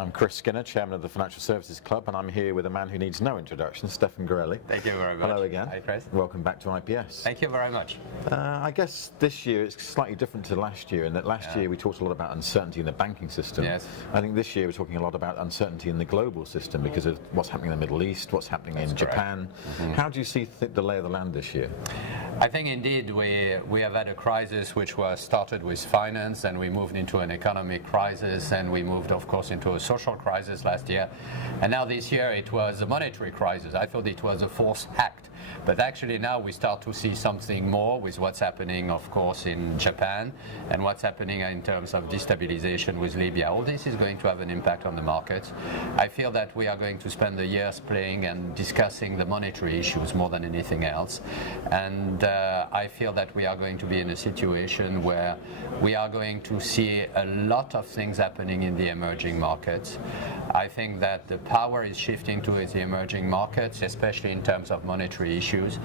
I'm Chris Skinner, Chairman of the Financial Services Club, and I'm here with a man who needs no introduction, Stephane Garelli. Thank you very much. Hello again. Hi, Chris. Welcome back to IPS. Thank you very much. I guess this year it's slightly different to last year, in that last year we talked a lot about uncertainty in the banking system. Yes. I think this year we're talking a lot about uncertainty in the global system because of what's happening in the Middle East, what's happening in Japan. How do you see the lay of the land this year? I think indeed we have had a crisis which was started with finance, and we moved into an economic crisis, and we moved of course into a social crisis last year, and now this year it was a monetary crisis. I thought it was a fourth act, but actually now we start to see something more with what's happening of course in Japan and what's happening in terms of destabilization with Libya. All this is going to have an impact on the markets. I feel that we are going to spend the years playing and discussing the monetary issues more than anything else, and I feel that we are going to be in a situation where we are going to see a lot of things happening in the emerging markets. I think that the power is shifting towards the emerging markets, especially in terms of monetary issues.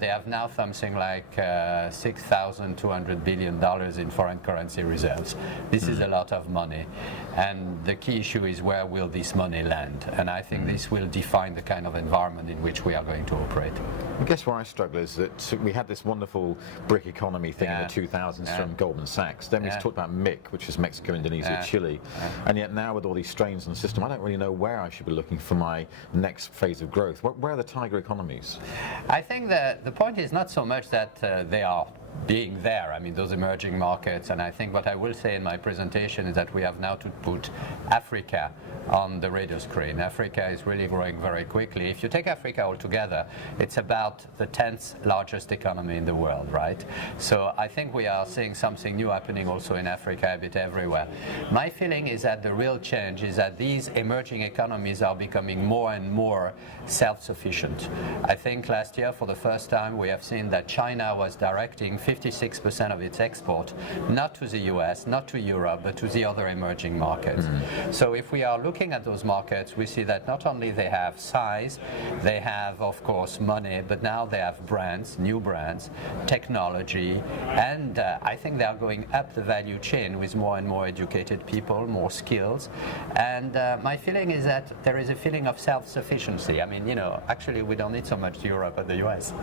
They have now something like $6,200 billion in foreign currency reserves. This is a lot of money, and the key issue is where will this money land, and I think this will define the kind of environment in which we are going to operate. I guess where I struggle is that we had this wonderful brick economy thing in the 2000s from Goldman Sachs. Then we talked about MIC, which is Mexico, Indonesia, Chile, and yet now with all these strains on the system, I don't really know where I should be looking for my next phase of growth. Where are the tiger economies? I think that the point is not so much that they are being there, I mean those emerging markets, and I think what I will say in my presentation is that we have now to put Africa on the radar screen. Africa is really growing very quickly. If you take Africa altogether, it's about the 10th largest economy in the world, right? So I think we are seeing something new happening also in Africa, a bit everywhere. My feeling is that the real change is that these emerging economies are becoming more and more self-sufficient. I think last year for the first time we have seen that China was directing 56% of its export not to the US, not to Europe, but to the other emerging markets. So if we are looking at those markets, we see that not only they have size, they have of course money, but now they have brands, new brands, technology, and I think they are going up the value chain with more and more educated people, more skills, and my feeling is that there is a feeling of self-sufficiency. I mean, you know, actually we don't need so much Europe and the US.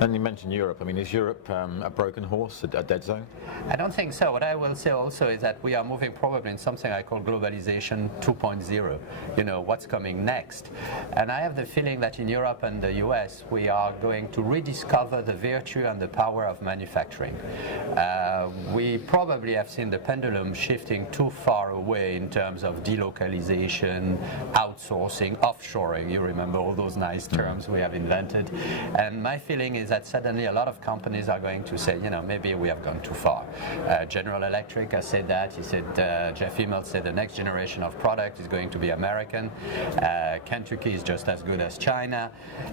And you mentioned Europe. I mean, is Europe a broken horse, a dead zone? I don't think so. What I will say also is that we are moving probably in something I call globalization 2.0. You know, what's coming next? And I have the feeling that in Europe and the US we are going to rediscover the virtue and the power of manufacturing. We probably have seen the pendulum shifting too far away in terms of delocalization, outsourcing, offshoring. You remember all those nice terms we have invented. And my feeling is that suddenly a lot of companies are going to say, you know, maybe we have gone too far. General Electric has said that. He said, Jeff Immelt said the next generation of product is going to be American. Kentucky is just as good as China.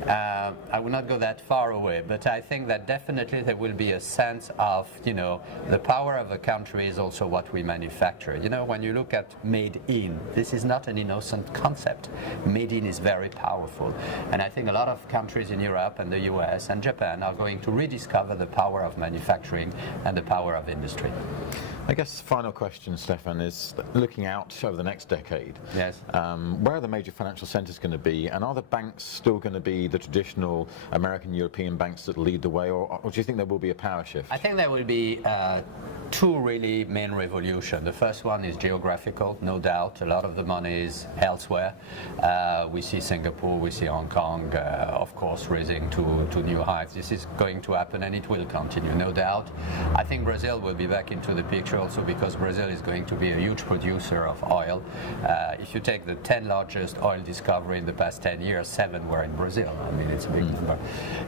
I will not go that far away, but I think that definitely there will be a sense of, you know, the power of a country is also what we manufacture. You know, when you look at made in, this is not an innocent concept. Made in is very powerful, and I think a lot of countries in Europe and the US and Japan are going to rediscover the power of manufacturing and the power of industry. I guess the final question, Stephane, is looking out over the next decade. Yes. Where are the major financial centres going to be, and are the banks still going to be the traditional American, European banks that lead the way, or do you think there will be a power shift? I think there will be two really main revolutions. The first one is geographical, no doubt. A lot of the money is elsewhere. We see Singapore, we see Hong Kong, of course, raising to new heights. This is going to happen, and it will continue, no doubt. I think Brazil will be back into the picture also because Brazil is going to be a huge producer of oil. If you take the 10 largest oil discovery in the past 10 years, 7 were in Brazil. I mean, it's a big number.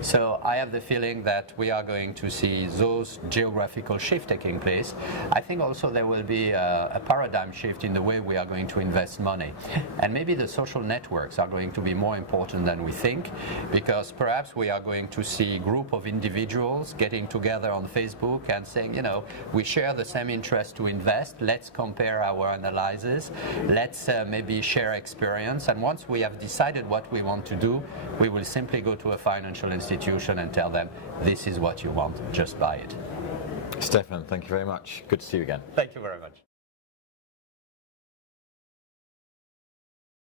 So I have the feeling that we are going to see those geographical shifts taking place. I think also there will be a paradigm shift in the way we are going to invest money. And maybe the social networks are going to be more important than we think, because perhaps we are going to see a group of individuals getting together on Facebook and saying, you know, we share the same interest to invest, let's compare our analyses, let's maybe share experience, and once we have decided what we want to do, we will simply go to a financial institution and tell them, this is what you want, just buy it. Stephane, thank you very much. Good to see you again. Thank you very much.